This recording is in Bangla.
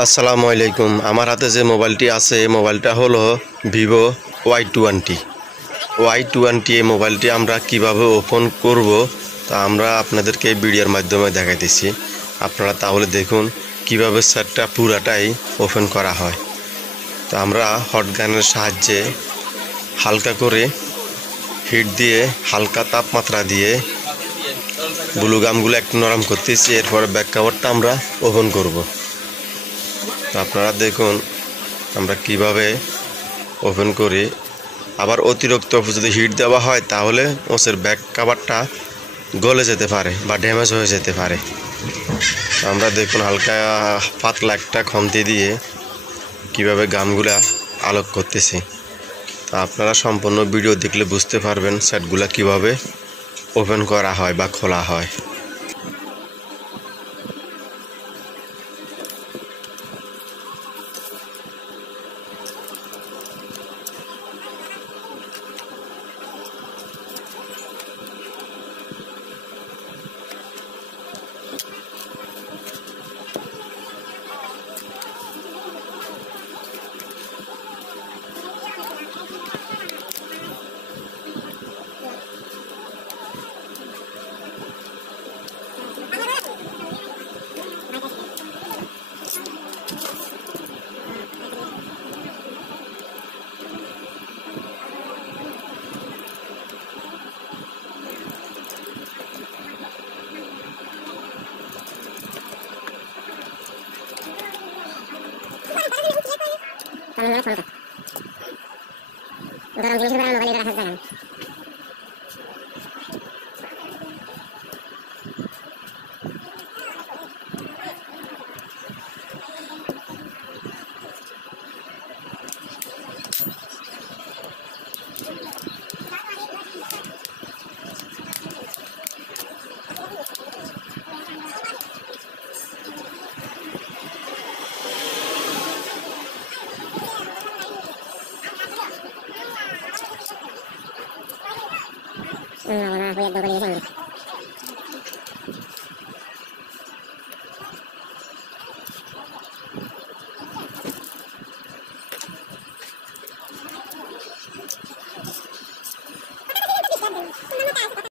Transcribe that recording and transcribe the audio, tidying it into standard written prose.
আসসালামু আলাইকুম। আমার হাতে যে মোবাইলটি আছে এই মোবাইলটা হলো ভিভো ওয়াই টোয়েন্টি। এই মোবাইলটি আমরা কিভাবে ওপেন করব তা আমরা আপনাদেরকে ভিডিওর মাধ্যমে দেখাইতেছি। আপনারা তাহলে দেখুন কিভাবে সেটটা পুরাটাই ওপেন করা হয়। তো আমরা হট গানের সাহায্যে হালকা করে হিট দিয়ে হালকা তাপমাত্রা দিয়ে ব্লু গামগুলো একটু নরম করতেছি। এরপরে ব্যাক কভারটা আমরা ওপেন করব। তো আপনারা দেখুন আমরা কিভাবে ওপেন করি। আবার অতিরিক্ত যদি হিট দেওয়া হয় তাহলে ওসের ব্যাক কভারটা গলে যেতে পারে বা ড্যামেজ হয়ে যেতে পারে। তো আমরা দেখুন হালকা পাতলা একটা খন্তি দিয়ে কিভাবে গামগুলা আলোক করতেছি। তো আপনারা সম্পূর্ণ ভিডিও দেখলে বুঝতে পারবেন সেটগুলা কিভাবে ওপেন করা হয় বা খোলা হয়। Kalau nggak udah orang jenis barang kali rasa jangan. Nah, aku ya 2 kali